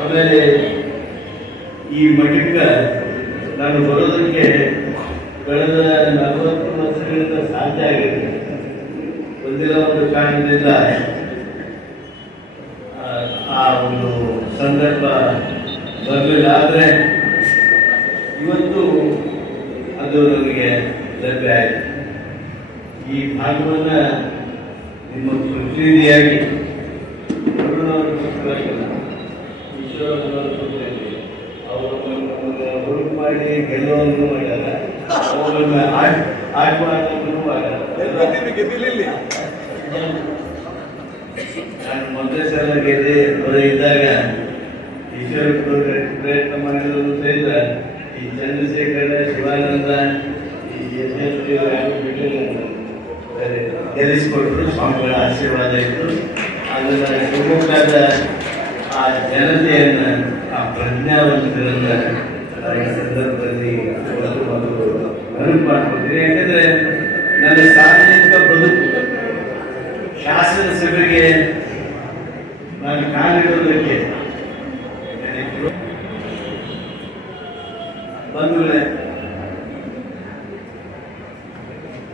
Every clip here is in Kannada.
ಆಮೇಲೆ ಈ ಮಠಕ್ಕೆ ನಾನು ಬರೋದಕ್ಕೆ ಕಳೆದ ನಲವತ್ತು ವರ್ಷಗಳಿಂದ ಸಾಧ್ಯ ಆಗಿದೆ. ಒಂದಿಲ್ಲ ಒಂದು ಕಾರಣದಿಂದ, ಆ ಒಂದು ಸಂದರ್ಭ ಬರಲಿಲ್ಲ. ಆದರೆ ಇವತ್ತು ಅದು ನನಗೆ ಲಭ್ಯ ಆಯಿತು ಈ ಭಾಗವನ್ನು ನಿಮ್ಮ ಪ್ರತಿನಿಧಿಯಾಗಿ ಅವರು ಮಾಡಿ ಗೆಲ್ಲುವನ್ನು ಮಾಡ್ಯಾರ ಅವರನ್ನ ಆಟ ಮಾಡೋದನ್ನು ಮಾಡ್ಯಾರ ನಾನು ಮೊದಲೇ ಸಲ ಗೆದ್ದೆ ಇದ್ದಾಗ ಈಶ್ವರಪ್ಪನವ್ರ ಪ್ರಯತ್ನ ಮಾಡಿದ್ರು ಸಹಿತ ಈ ಚಂದ್ರಶೇಖರ ಶಿವಾನಂದ ಈ ಯಶಸ್ವಿ ಗೆಲ್ಲಿಸಿಕೊಟ್ರು ಸ್ವಾಮಿಗಳ ಆಶೀರ್ವಾದ ಇತ್ತು ಅದನ್ನು ಶಿವಮೊಗ್ಗದ ಆ ಜನತೆಯನ್ನ, ಆ ಪ್ರಜ್ಞಾವಂತರನ್ನ ಸಂದರ್ಭದಲ್ಲಿ ಒಳಗೆ ಮೊದಲು ನೆನಪು ಮಾಡ್ಕೊಳ್ತೀನಿ. ಯಾಕಂದ್ರೆ ನನ್ನ ಸಾರ್ವಜನಿಕ ಬದುಕು, ಶಾಸನ ಸಭೆಗೆ ನಾನು ಕಾಲಿಡೋದಕ್ಕೆ ನಾನಿಬ್ರು ಬಂಧುಗಳೇ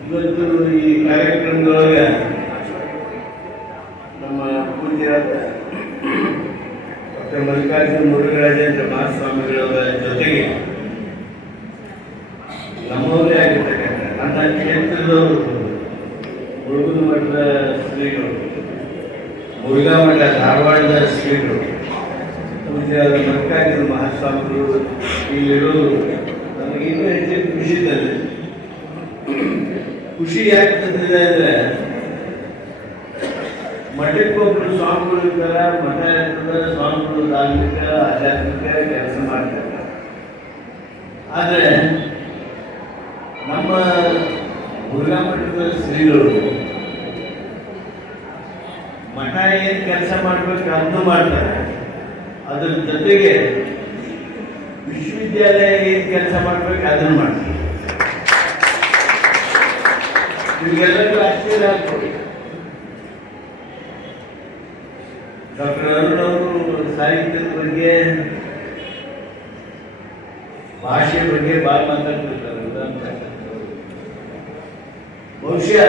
ಇವತ್ತು ಈ ಕಾರ್ಯಕ್ರಮದೊಳಗೆ ನಮ್ಮ ಪೂಜ್ಯರಾದ ಡಾಕ್ಟರ್ ಮಲ್ಲಿಕಾರ್ಜುನ ಮುರುಘರಾಜೇಂದ್ರ ಮಹಾಸ್ವಾಮಿಗಳವರ ಜೊತೆಗೆ ನಮ್ಮವರೇ ಆಗಿರ್ತಕ್ಕಂಥ ನನ್ನ ಕ್ಷೇತ್ರದವರು ಮುರುಗನ ಮಠದ ಶ್ರೀಗಳು ಮುರುಘಾ ಮಠ ಧಾರವಾಡದ ಶ್ರೀಗಳು ಪೂಜ್ಯರಾದ ಮಲ್ಲಿಕಾರ್ಜುನ ಮಹಾಸ್ವಾಮಿಗಳು ಇಲ್ಲಿರೋದು ನನಗೆ ಇನ್ನೂ ಹೆಚ್ಚಿನ ಖುಷಿ ತಂದಿದೆ ಖುಷಿ ಯಾಕೆ ತಂದಿದೆ ಅಂದ್ರೆ ಮಠಕ್ಕೆ ಒಬ್ರು ಸ್ವಾಮಿಗಳು ಇರ್ತಾರೆ, ಮಠ ಇರ್ತದ, ಸ್ವಾಮಿಗಳು ಧಾರ್ಮಿಕ, ಆಧ್ಯಾತ್ಮಿಕ ಕೆಲಸ ಮಾಡ್ತಾರೆ. ಆದ್ರೆ ನಮ್ಮ ಮುರುಘಾ ಮಠದ ಶ್ರೀಗಳು ಮಠ ಏನ್ ಕೆಲಸ ಮಾಡ್ಬೇಕು ಅದನ್ನು ಮಾಡ್ತಾರೆ. ಅದ್ರ ಜೊತೆಗೆ ವಿಶ್ವವಿದ್ಯಾಲಯ ಏನ್ ಕೆಲಸ ಮಾಡ್ಬೇಕು ಅದನ್ನು ಮಾಡ್ತಾರೆ. ಇವೆಲ್ಲರಿಗೂ ಆಶ್ಚರ್ಯ ಡಾಕ್ಟರ್ ಅರುಣ್ ಅವರು ಸಾಹಿತ್ಯದ ಬಗ್ಗೆ ಭಾಷೆ ಬಗ್ಗೆ ಭಾಳ ಮಾತಾಡ್ತಿರ್ತಾರೆ ಬಹುಶಃ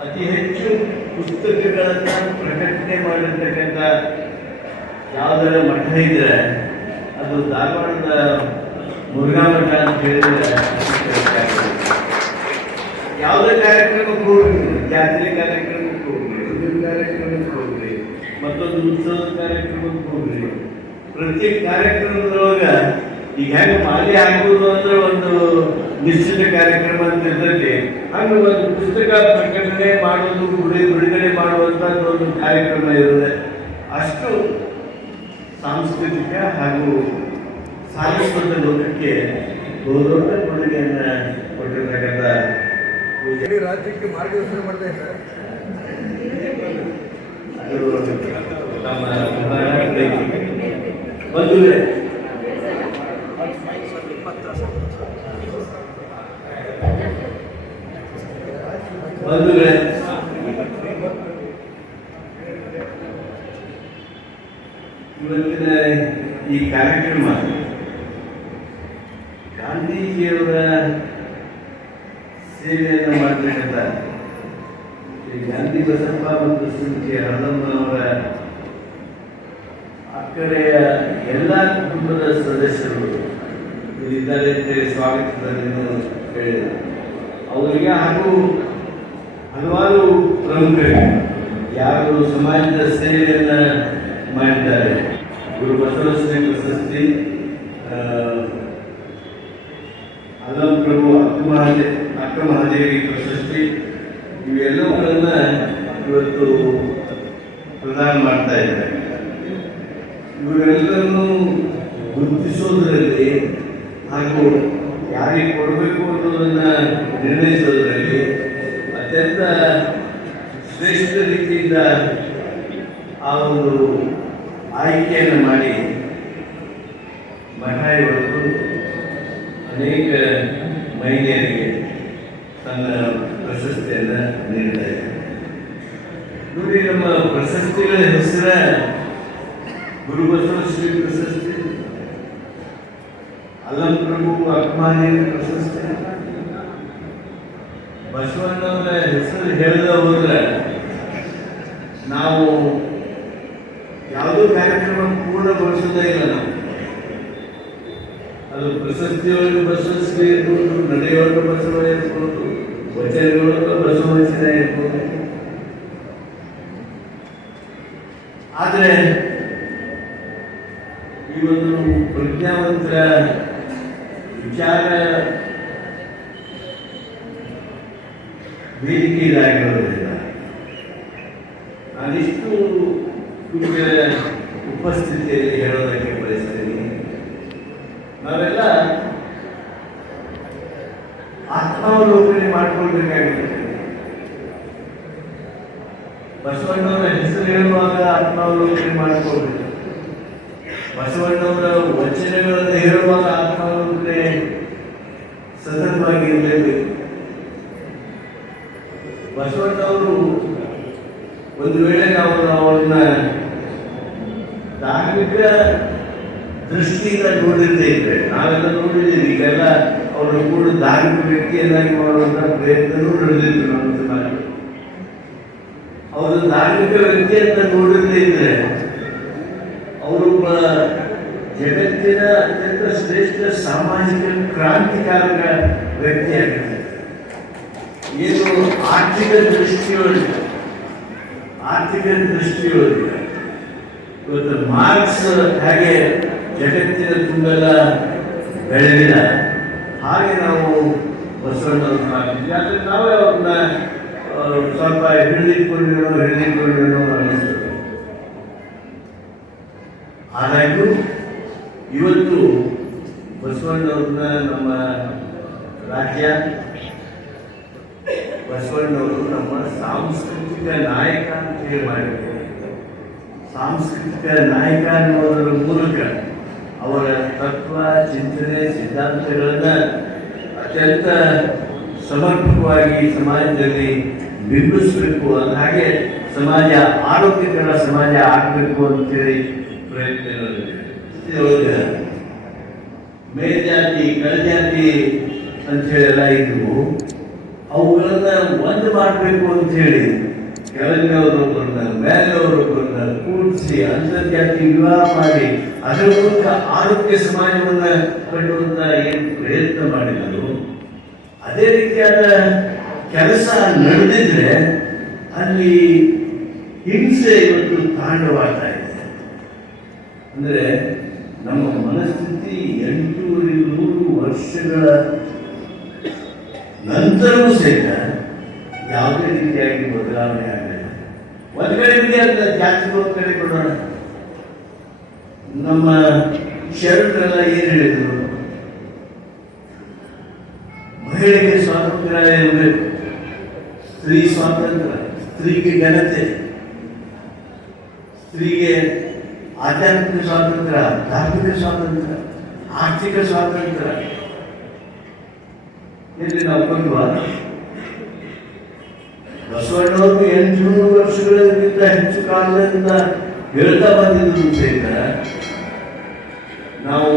ಅತಿ ಹೆಚ್ಚು ಪುಸ್ತಕಗಳನ್ನು ಪ್ರಕಟಣೆ ಮಾಡಿರ್ತಕ್ಕಂಥ ಯಾವುದರ ಮಠ ಇದ್ರೆ, ಅದು ಧಾರವಾಡದ ಮುರುಘಾ ಮಠ ಅಂತ ಹೇಳಿದ್ರೆ ಯಾವುದೇ ಕಾರ್ಯಕ್ರಮಕ್ಕೆ ಹೋಗ್ರಿ ಜಾತ್ರೆ ಕಾರ್ಯಕ್ರಮಕ್ಕೆ ಹೋಗ್ರಿ ಉದ್ಯೋಗ ಕಾರ್ಯಕ್ರಮಕ್ಕೆ ಹೋಗ್ರಿ ಮತ್ತೊಂದು ಉತ್ಸವದ ಕಾರ್ಯಕ್ರಮಕ್ಕೆ ಹೋಗ್ರಿ ಪ್ರತಿ ಕಾರ್ಯಕ್ರಮದೊಳಗ ಈಗ ಹೆಂಗೆ ಮಾಲೆ ಹಾಕೋದು ಅಂದ್ರೆ ಒಂದು ನಿಶ್ಚಿತ ಕಾರ್ಯಕ್ರಮ ಅಂತ ಇರ್ತೈತಿ ಹಂಗ ಒಂದು ಪುಸ್ತಕ ಪ್ರಕಟಣೆ ಮಾಡೋದು ಬಿಡಿ ಬಿಡುಗಡೆ ಮಾಡುವಂಥದ್ದು ಒಂದು ಕಾರ್ಯಕ್ರಮ ಇರುತ್ತೆ. ಅಷ್ಟು ಸಾಂಸ್ಕೃತಿಕ ಹಾಗೂ ಸಾಂಸ್ಕೃತಿಕ ಲೋಕಕ್ಕೆ ಬಹುದೊಡ್ಡ ಕೊಡುಗೆಯನ್ನ ಕೊಟ್ಟಿರ್ತಕ್ಕಂಥ ಇಡೀ ರಾಜ್ಯಕ್ಕೆ ಮಾರ್ಗದರ್ಶನ ಮಾಡ್ತಾ ಇದ್ದಾರೆ? ಬಂಧುಗಳೇ ಇವತ್ತಿನ ಈ ಕಾರ್ಯಕ್ರಮ ಗಾಂಧೀಜಿಯವರ ಸೇವೆಯನ್ನು ಮಾಡ್ತಕ್ಕಂಥ ಶ್ರೀ ಗಾಂಧಿ ಬಸಪ್ಪ ಮತ್ತು ಶ್ರೀಮತಿ ಹರದಮ್ಮನವರ ಅಕ್ಕರೆಯ ಎಲ್ಲ ಕುಟುಂಬದ ಸದಸ್ಯರು ಇದ್ದಾರೆ ಅಂತ ಎಂದು ಹೇಳಿದರು. ಅವರಿಗೆ ಹಾಗೂ ಹಲವಾರು ಪ್ರಮುಖರಿಗೆ ಯಾರು ಸಮಾಜದ ಸೇವೆಯನ್ನು ಮಾಡಿದ್ದಾರೆ. ಗುರು ಬಸವಶ್ರೀ ಪ್ರಶಸ್ತಿ ಅಲಂ ಪ್ರಭು ಅಕ್ಕ ಅಕ್ಕ ಮಹಾದೇವಿ ಪ್ರಶಸ್ತಿ, ಇವೆಲ್ಲವುಗಳನ್ನ ಇವತ್ತು ಪ್ರದಾನ ಮಾಡ್ತಾ ಇದ್ದಾರೆ. ಇವರೆಲ್ಲರನ್ನು ಗುರುತಿಸೋದ್ರಲ್ಲಿ ಹಾಗೂ ಯಾರಿಗೆ ಕೊಡಬೇಕು ಅನ್ನೋದನ್ನ ನಿರ್ಣಯಿಸೋದ್ರಲ್ಲಿ ಅತ್ಯಂತ ಶ್ರೇಷ್ಠ ರೀತಿಯಿಂದ ಆ ಒಂದು ಆಯ್ಕೆಯನ್ನು ಮಾಡಿ ಮಠ ಇವತ್ತು ಅನೇಕ ಮಹಿಳೆಯರಿಗೆ ಪ್ರಶಸ್ತಿಯನ್ನು ನೀಡ್ತಾ ಇದೆ ನೋಡಿ, ನಮ್ಮ ಪ್ರಶಸ್ತಿಗಳ ಹೆಸರ ಗುರು ಬಸವಶ್ರೀ ಪ್ರಶಸ್ತಿ. ಅಲ್ಲಂ ಪ್ರಭು ಅಭಿಮಾನಿಯ ಪ್ರಶಸ್ತಿ. ಬಸವಣ್ಣವರ ಹೆಸರು ಹೇಳದ ಹೋದ್ರೆ ನಾವು ಯಾವುದೋ ಕಾರ್ಯಕ್ರಮ ಪೂರ್ಣಗೊಳಿಸೋದೇ ಇಲ್ಲ ನಾವು. ಅದು ಪ್ರಶಸ್ತಿಯೊಳಗೆ ಬಸವಶ್ರೀ ಇರ್ಬೋದು ನಡೆಯೊಳಗೆ ಬಸವ ಇರ್ಬೋದು. ಬಸವಚನ ಇರ್ಬೋದು ಆದರೆ, ಈ ಒಂದು ಪ್ರಜ್ಞಾವಂತರ ವಿಚಾರ ವೇದಿಕೆ ಇದಾಗಿರೋದ್ರಿಂದ ನಿಮಗೆ ಉಪಸ್ಥಿತಿಯಲ್ಲಿ ಹೇಳೋದಕ್ಕೆ ಬಯಸ್ತೀನಿ. ನಾವೆಲ್ಲ ಆತ್ಮಾವಲೋಕನೆ ಮಾಡ್ಕೊಳ್ಬೇಕಾಗಿದೆ ಬಸವಣ್ಣವರ ಹೆಸರು ಹೇಳುವಾಗ ಆತ್ಮಾವಲೋಕನೆ ಮಾಡಿಕೊಳ್ಬೇಕು. ಬಸವಣ್ಣವರ ವಚನಗಳನ್ನು ಹೇಳುವಾಗ ಆತ್ಮಾವಲೋಕನೆ ಸತತವಾಗಿ ಇರಲೇಬೇಕು. ಬಸವಣ್ಣವರು ಒಂದು ವೇಳೆ ನಾವು ಅವರನ್ನ ಧಾರ್ಮಿಕ ದೃಷ್ಟಿಯಿಂದ ನೋಡಿದ್ದೇ ಇದ್ರೆ ನಾವೆಲ್ಲ ನೋಡಿದ್ದೀವಿ, ಈಗೆಲ್ಲ ಅವರು ಕೂಡ ಧಾರ್ಮಿಕ ವ್ಯಕ್ತಿಯನ್ನಾಗಿ ಮಾಡುವಂತಹ ಪ್ರಯತ್ನವೂ ನಡೆದಿತ್ತು ನಮ್ಮ ಸಮಾಜ ಅವರು ಧಾರ್ಮಿಕ ವ್ಯಕ್ತಿ ಅಂತ ಇದ್ರೆ ಅವರು ಜಗತ್ತಿನ ಅತ್ಯಂತ ಶ್ರೇಷ್ಠ ಸಾಮಾಜಿಕ ಕ್ರಾಂತಿಕಾರಕ ವ್ಯಕ್ತಿಯಾಗಿದೆ ಏನು ಆರ್ಥಿಕ ದೃಷ್ಟಿಯೊಳಗೆ ಆರ್ಥಿಕ ದೃಷ್ಟಿಯೊಳಗೆ ಇವತ್ತು ಮಾರ್ಕ್ಸ್ ಹಾಗೆ ಜಗತ್ತಿನ ತುಂಬೆಲ್ಲ ಬೆಳೆದಿಲ್ಲ ಹಾಗೆ ನಾವು ಮಾಡ್ತಿದ್ವಿ ಆದರೆ ನಾವೇ ಅವ್ರನ್ನ ಸ್ವಲ್ಪ ಹಿಡಿದಿಟ್ಕೊಂಡಿರೋ ಹಿಡಿದಿಟ್ಕೊಂಡಿರೋ ಅನ್ನಿಸ್ತದೆ ಆದಾಗ್ಯೂ, ಇವತ್ತು ಬಸವಣ್ಣವ್ರನ್ನ ನಮ್ಮ ರಾಜ್ಯ, ಬಸವಣ್ಣವರು ನಮ್ಮ ಸಾಂಸ್ಕೃತಿಕ ನಾಯಕ ಅಂತ ಹೇಳಿ ಮಾಡಿದ್ದಾರೆ ಸಾಂಸ್ಕೃತಿಕ ನಾಯಕ ಅನ್ನೋದರ ಮೂಲಕ ಅವರ ತತ್ವ, ಚಿಂತನೆ ಸಿದ್ಧಾಂತಗಳನ್ನ ಅತ್ಯಂತ ಸಮರ್ಪಕವಾಗಿ ಸಮಾಜದಲ್ಲಿ ಬಿಂಬಿಸಬೇಕು ಹಾಗೆ ಸಮಾಜ ಆರೋಗ್ಯಕರ ಸಮಾಜ ಆಗಬೇಕು ಅಂತೇಳಿ ಪ್ರಯತ್ನ ಮೇಲ್ಜಾತಿ ಕೆಳಜಾತಿ ಅಂತೇಳೆಲ್ಲ ಇದ್ವು. ಅವುಗಳನ್ನ ಒಂದು ಮಾಡಬೇಕು ಅಂತ ಹೇಳಿ ಕೆಳಗಿನವರು ಬಂದರು ಮೇಲವರು ಬಂದರು ಕೂಡಿಸಿ ಅಂತರ್ಜಾತಿ ವಿವಾಹ ಮಾಡಿ ಅದರ ಮೂಲಕ ಆರೋಗ್ಯ ಸಮಾಜವನ್ನ ಕಟ್ಟುವಂತ ಏನು ಪ್ರಯತ್ನ ಮಾಡಿದರು ಅದೇ ರೀತಿಯಾದ ಕೆಲಸ ನಡೆದಿದ್ರೆ ಅಲ್ಲಿ ಹಿಂಸೆ ಇವತ್ತು ತಾಂಡವಾಗ್ತಾ ಇದೆ. ಅಂದ್ರೆ ನಮ್ಮ ಮನಸ್ಥಿತಿ ಎಂಟೂವರೆ ನೂರು ವರ್ಷಗಳ ನಂತರವೂ ಸಹಿತ ಯಾವುದೇ ರೀತಿಯಾಗಿ ಬದಲಾವಣೆ ಆಗಲಿಲ್ಲ. ಒಂದು ಕಡೆ ಜಾತಿ ಕಡೆ ಕೊಡೋಣ. ನಮ್ಮ ಶರಣರೆಲ್ಲ ಏನು ಹೇಳಿದರು? ಮಹಿಳೆಗೆ ಸ್ವಾತಂತ್ರ್ಯ ಇರಬೇಕು ಸ್ತ್ರೀ ಸ್ವಾತಂತ್ರ್ಯ, ಸ್ತ್ರೀಗೆ ಘನತೆ, ಸ್ತ್ರೀಗೆ ಆಧ್ಯಾತ್ಮಿಕ ಸ್ವಾತಂತ್ರ್ಯ, ಧಾರ್ಮಿಕ ಸ್ವಾತಂತ್ರ್ಯ, ಆರ್ಥಿಕ ಸ್ವಾತಂತ್ರ್ಯ. ಇಲ್ಲಿ ನಾವು ಬಂದ್ವಾ ಬಸವಣ್ಣವರು ಎಂಟುನೂರು ವರ್ಷಗಳಿಗಿಂತ ಹೆಚ್ಚು ಕಾಲದಿಂದ ಹೇಳ್ತಾ ಬಂದಿದ್ದು ಸಹಿತ ನಾವು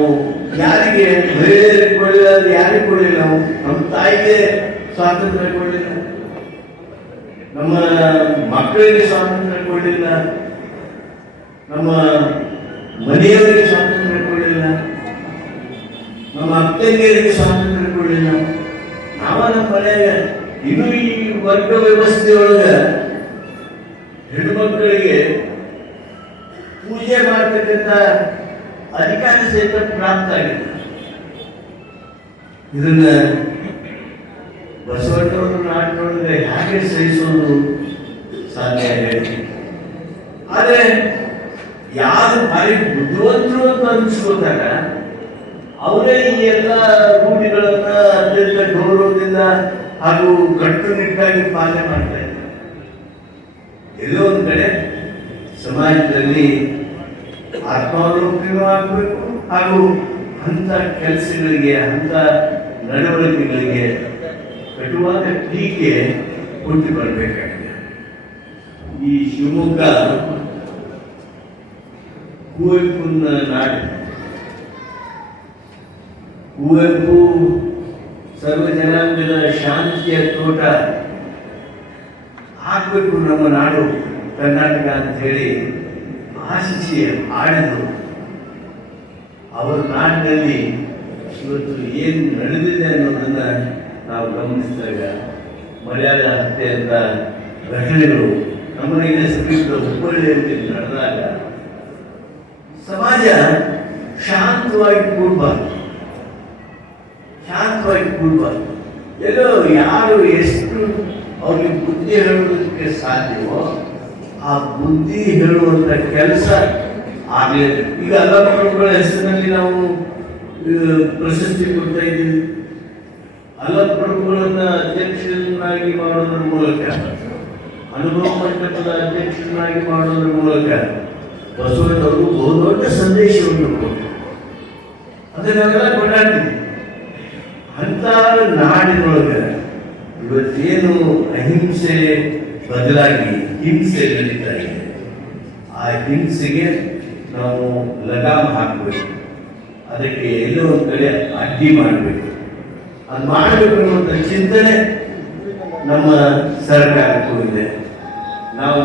ಯಾರಿಗೆ ಮಹಿಳೆಯರಿಗೆ ಕೊಡಲಿಲ್ಲ ಅಂದ್ರೆ ಯಾರಿಗೆ ಕೊಡಲಿಲ್ಲ, ನಾವು ನಮ್ಮ ತಾಯಿಗೆ ಸ್ವಾತಂತ್ರ್ಯ ಕೊಡಲಿಲ್ಲ. ನಮ್ಮ ಮಕ್ಕಳಿಗೆ ಸ್ವಾತಂತ್ರ್ಯ ಕೊಡಲಿಲ್ಲ. ನಮ್ಮ ಮನೆಯವರಿಗೆ ಸ್ವಾತಂತ್ರ್ಯ ಕೊಡಲಿಲ್ಲ. ನಮ್ಮ ಅಕ್ಕಂಗಿಯರಿಗೆ ಸ್ವಾತಂತ್ರ್ಯ ಕೊಡಲಿಲ್ಲ. ನಾವ ನಮ್ಮ ಮನೆಯಾಗ ಇದು ಈ ವರ್ಗ ವ್ಯವಸ್ಥೆಯೊಳಗ ಹೆಣ್ಮಕ್ಕಳಿಗೆ ಪೂಜೆ ಮಾಡ್ತಕ್ಕಂಥ ಅಧಿಕಾರ ಸಹಿತ ಪ್ರಾಪ್ತ ಆಗಿದೆ ಇದನ್ನ ಬಸವಣ್ಣವರು ನಾಟಿನೊಳಗೆ ಹೇಗೆ ಸಹಿಸೋದು ಸಾಧ್ಯ ಆಗಿದೆ ಆದರೆ ಯಾರು ಭಾರಿ ಬುದ್ಧಿವಂತರು ಅಂತ ಅನಿಸ್ಕೊತಾರ ಅವರೇ ಈ ಎಲ್ಲ ರೂಢಿಗಳನ್ನ ಅತ್ಯಂತ ಗೌರವದಿಂದ ಹಾಗೂ ಕಟ್ಟುನಿಟ್ಟಾಗಿ ಪಾಲನೆ ಮಾಡ್ತಾ ಇದ್ದಾರೆ. ಎಲ್ಲೋ ಒಂದು ಕಡೆ ಸಮಾಜದಲ್ಲಿ ಆತ್ಮಾವಲೋಕನೂ ಆಗಬೇಕು ಹಾಗೂ ಅಂಥ ಕೆಲಸಗಳಿಗೆ ಅಂಥ ನಡವಳಿಕೆಗಳಿಗೆ ಕಟುವಾದ ಟೀಕೆ ಹುಟ್ಟಿ ಬರಬೇಕಾಗಿದೆ. ಈ ಶಿವಮೊಗ್ಗ ಕುವೆಂಪುನ ನಾಡು, ಕುವೆಂಪು ಸರ್ವ ಜನಾಂಗದ ಶಾಂತಿಯ ತೋಟ ಹಾಕಬೇಕು ನಮ್ಮ ನಾಡು, ಕರ್ನಾಟಕ ಅಂತ ಹೇಳಿ ಆಶಿಸಿ ಆಡಿದರು ಅವರ ನಾಡಿನಲ್ಲಿ ಇವತ್ತು ಏನು ನಡೆದಿದೆ ಅನ್ನೋದನ್ನ ನಾವು ಗಮನಿಸಿದಾಗ ಮರ್ಯಾದ ಅಂತ ಘಟನೆಗಳು ನಮ್ಮ ಇಲ್ಲಿ ಸಮೀಪದ ಹುಬ್ಬಳ್ಳಿಯಲ್ಲಿ ನಡೆದಾಗ ಸಮಾಜ ಶಾಂತವಾಗಿ ಕೂಡಬಾರ್ದು ಶಾಂತವಾಗಿ ಕೂಡಬಾರ್ದು ಎಲ್ಲೋ ಯಾರು ಎಷ್ಟು ಅವ್ರಿಗೆ ಬುದ್ಧಿ ಹೇಳುವುದಕ್ಕೆ ಸಾಧ್ಯವೋ ಆ ಬುದ್ಧಿ ಹೇಳುವಂತ ಕೆಲಸ ಆಗಲೇ ಈಗ ಅಲ್ಲಪ್ರಭುಗಳ ಹೆಸರಿನಲ್ಲಿ ನಾವು ಪ್ರಶಸ್ತಿ ಕೊಡ್ತಾ ಇದ್ದೀವಿ. ಅಲ್ಲಪ್ರಭುಗಳನ್ನ ಅಧ್ಯಕ್ಷರನ್ನಾಗಿ ಮಾಡೋದ್ರ ಮೂಲಕ, ಅನುಭವ ಮಂಟಪದ ಅಧ್ಯಕ್ಷರನ್ನಾಗಿ ಮಾಡೋದ್ರ ಮೂಲಕ ಬಸವಣ್ಣವರು ಬಹುದೊಡ್ಡ ಸಂದೇಶವನ್ನು ಕೊಟ್ಟರು. ಅದನ್ನೆಲ್ಲ ಕೊಂಡಾಡ್ತೀವಿ. ಅಂತ ನಾಡಿನೊಳಗೆ ಇವತ್ತೇನು ಅಹಿಂಸೆ ಬದಲಾಗಿ ಹಿಂಸೆ ನಡೀತಾ ಇದೆ. ಆ ಹಿಂಸೆಗೆ ನಾವು ಲಗಾಮ್ ಹಾಕಬೇಕು. ಅದಕ್ಕೆ ಎಲ್ಲೋ ಒಂದು ಕಡೆ ಅಡ್ಡಿ ಮಾಡಬೇಕು. ಅದು ಮಾಡಬೇಕು ಅನ್ನುವಂಥ ಚಿಂತನೆ ನಮ್ಮ ಸರ್ಕಾರಕ್ಕೂ ಇದೆ. ನಾವು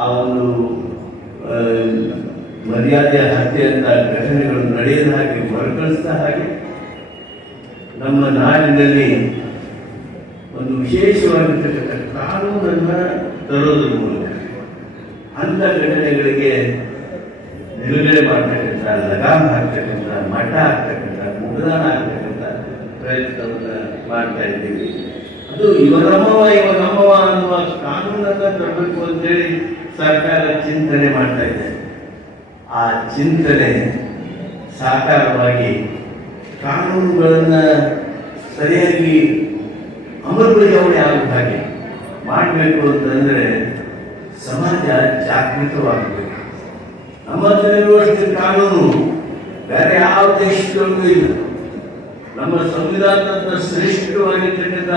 ಆ ಒಂದು ಮರ್ಯಾದೆ ಮರ್ಯಾದೆಯ ಹತ್ಯೆ ಅಂತ ಘಟನೆಗಳು ನಡೆಯದ ಹಾಗೆ ಮರುಕಳಿಸಿದ ಹಾಗೆ ನಮ್ಮ ನಾಡಿನಲ್ಲಿ ಒಂದು ವಿಶೇಷವಾಗಿರ್ತಕ್ಕಂಥ ಕಾನೂನನ್ನ ತರೋದ್ರ ಮೂಲಕ ಅಂಥ ಘಟನೆಗಳಿಗೆ ನಿಲುಗಡೆ ಮಾಡ್ತಕ್ಕಂಥ, ಲಗಾಮ್ ಹಾಕ್ತಕ್ಕಂಥ, ಮಠ ಹಾಕ್ತಕ್ಕಂಥ ಮುಗದಾನ ಆಗ್ತಕ್ಕಂಥ ಪ್ರಯತ್ನವನ್ನ ಮಾಡ್ತಾ ಇದ್ದೀವಿ. ಅದು ಇವರಮ್ಮವ ಇವರಮ್ಮವ ಅನ್ನುವ ಕಾನೂನನ್ನ ತರಬೇಕು ಅಂತೇಳಿ ಸರ್ಕಾರ ಚಿಂತನೆ ಮಾಡ್ತಾ ಇದೆ. ಆ ಚಿಂತನೆ ಸಾಕಾರವಾಗಿ ಕಾನೂನುಗಳನ್ನು ಸರಿಯಾಗಿ ಅಮಲುಬಡಿಯಾವಣೆ ಆಗುವ ಹಾಗೆ ಮಾಡಬೇಕು ಅಂತಂದ್ರೆ ಸಮಾಜ ಜಾಗೃತವಾಗಬೇಕು ನಮ್ಮ ಹತ್ರ ಇರುವಷ್ಟು ಕಾನೂನು, ಬೇರೆ ಯಾವ ದೇಶದಲ್ಲೂ ಇಲ್ಲ. ನಮ್ಮ ಸಂವಿಧಾನದ ಶ್ರೇಷ್ಠವಾಗಿರ್ತಕ್ಕಂಥ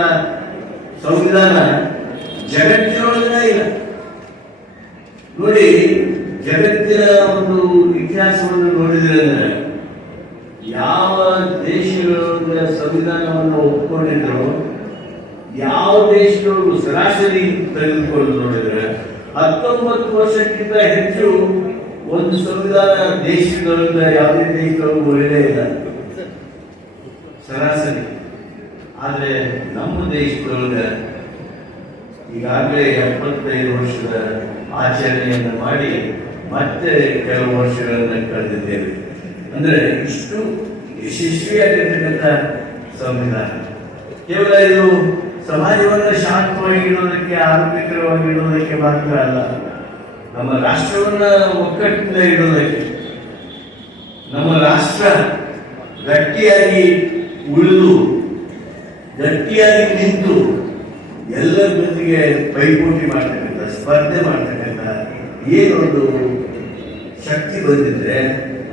ಸಂವಿಧಾನ ಜಗತ್ತಿನೊಳಗೇ ಇಲ್ಲ. ನೋಡಿ, ಜಗತ್ತಿನ ಒಂದು ಇತಿಹಾಸವನ್ನು ನೋಡಿದ್ರೆ ಯಾವ ದೇಶಗಳ ಸಂವಿಧಾನವನ್ನು ಒಪ್ಕೊಂಡಿದ್ರು ಯಾವ ದೇಶದವರು ಸರಾಸರಿ ತೆಗೆದುಕೊಂಡು ನೋಡಿದ್ರೆ ಹತ್ತೊಂಬತ್ತು ವರ್ಷಕ್ಕಿಂತ ಹೆಚ್ಚು ಒಂದು ಸಂವಿಧಾನ ದೇಶಗಳಿಂದ ಯಾವುದೇ ದೇಶಗಳು ಒಳ್ಳೆ ಇಲ್ಲ. ಸರಾಸರಿ. ಆದರೆ ನಮ್ಮ ದೇಶದೊಳಗ ಈಗಾಗಲೇ ಎಪ್ಪತ್ತೈದು ವರ್ಷದ ಆಚರಣೆಯನ್ನು ಮಾಡಿ ಮತ್ತೆ ಕೆಲವು ವರ್ಷಗಳನ್ನು ಕಳೆದಿದ್ದೇವೆ. ಅಂದ್ರೆ ಇಷ್ಟು ಯಶಸ್ವಿಯಾಗಿರ್ತಕ್ಕಂಥ ಸಂವಿಧಾನ. ಕೇವಲ ಇದು ಸಮಾಜವನ್ನು ಶಾಂತವಾಗಿ ಇಡೋದಕ್ಕೆ, ಆರೋಗ್ಯಕರವಾಗಿ ಇಡೋದಕ್ಕೆ ಮಾತ್ರ ಅಲ್ಲ, ನಮ್ಮ ರಾಷ್ಟ್ರವನ್ನ ಒಕ್ಕಟ್ಟಿನಿಂದ ಇಡೋದಕ್ಕೆ, ನಮ್ಮ ರಾಷ್ಟ್ರ ಗಟ್ಟಿಯಾಗಿ ಉಳಿದು, ಗಟ್ಟಿಯಾಗಿ ನಿಂತು ಎಲ್ಲರ ಜೊತೆಗೆ ಪೈಪೋಟಿ ಮಾಡ್ತಕ್ಕಂಥ, ಸ್ಪರ್ಧೆ ಮಾಡ್ತಕ್ಕಂಥ ಏನೊಂದು ಶಕ್ತಿ ಬಂದಿದ್ರೆ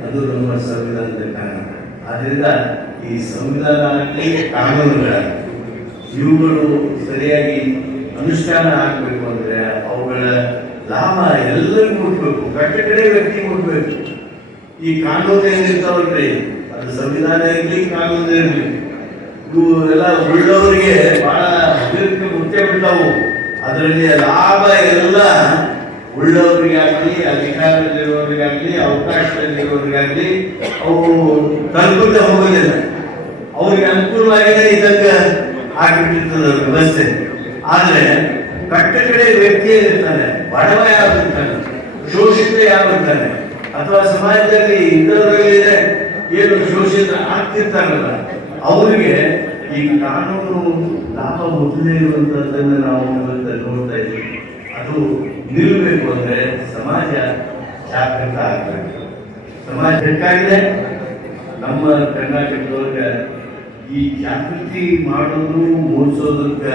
ಅದು ನಮ್ಮ ಸಂವಿಧಾನದ ಕಾರಣ. ಆದ್ರಿಂದ ಈ ಸಂವಿಧಾನ ಆಗಲಿ ಕಾನೂನುಗಳಾಗಲಿ ಇವುಗಳು ಸರಿಯಾಗಿ ಅನುಷ್ಠಾನ ಆಗಬೇಕು ಅಂದ್ರೆ ಅವುಗಳ ಲಾಭ ಎಲ್ಲರಿಗೂ ಮುಟ್ಬೇಕು ಕಟ್ಟಕಡೆ ವ್ಯಕ್ತಿ ಮುಟ್ಬೇಕು ಈ ಕಾನೂನು ಏನಿರ್ತಾವಲ್ರಿ? ಅದು ಸಂವಿಧಾನ ಇರಲಿ, ಕಾನೂನು ಇರಲಿ. ಇವು ಎಲ್ಲ ಉಳ್ಳವರಿಗೆ ಬಹಳ ಅಭಿವೃದ್ಧಿ ಮುಖ್ಯ ಬಿಡ್ತಾವು. ಅದರಲ್ಲಿ ಲಾಭ ಎಲ್ಲ ಉಳ್ಳವರಿಗಾಗಲಿ ಅಧಿಕಾರದಲ್ಲಿರುವವರಿಗಾಗಲಿ ಅವಕಾಶದಲ್ಲಿರುವವರಿಗಾಗಲಿ, ಅವು ತಲುಪದೆ ಹೋಗೋದಿಲ್ಲ ಆಗಿಬಿಟ್ಟಿರ್ತದ ವ್ಯವಸ್ಥೆ. ಆದ್ರೆ ಕಟ್ಟ ಕಡೆ ವ್ಯಕ್ತಿ ಇರ್ತಾನೆ ಬಡವ ಯಾರು ಇರ್ತಾನೆ ಶೋಷಿತ ಯಾರು ಇರ್ತಾನೆ ಅಥವಾ ಸಮಾಜದಲ್ಲಿ ಇತರರಿಗೆ ಏನು ಶೋಷಿತ ಆಗ್ತಿರ್ತಾರಲ್ಲ, ಅವರಿಗೆ ಈ ಕಾನೂನು ಲಾಭ ಮುಟ್ಟದೇ ಇರುವಂತದ್ದನ್ನು ನಾವು ನೋಡ್ತಾ ಇದ್ದೀವಿ. ಅದು ನಿಲ್ಲಬೇಕು ಅಂದ್ರೆ ಸಮಾಜ ಜಾಗೃತ ಆಗಬೇಕು. ಸಮಾಜ ಬೇಕಾಗಿದೆ. ನಮ್ಮ ಕರ್ನಾಟಕದೊಳಗೆ ಈ ಜಾಗೃತಿ ಮಾಡೋದು ಮೂಡಿಸೋದಕ್ಕೆ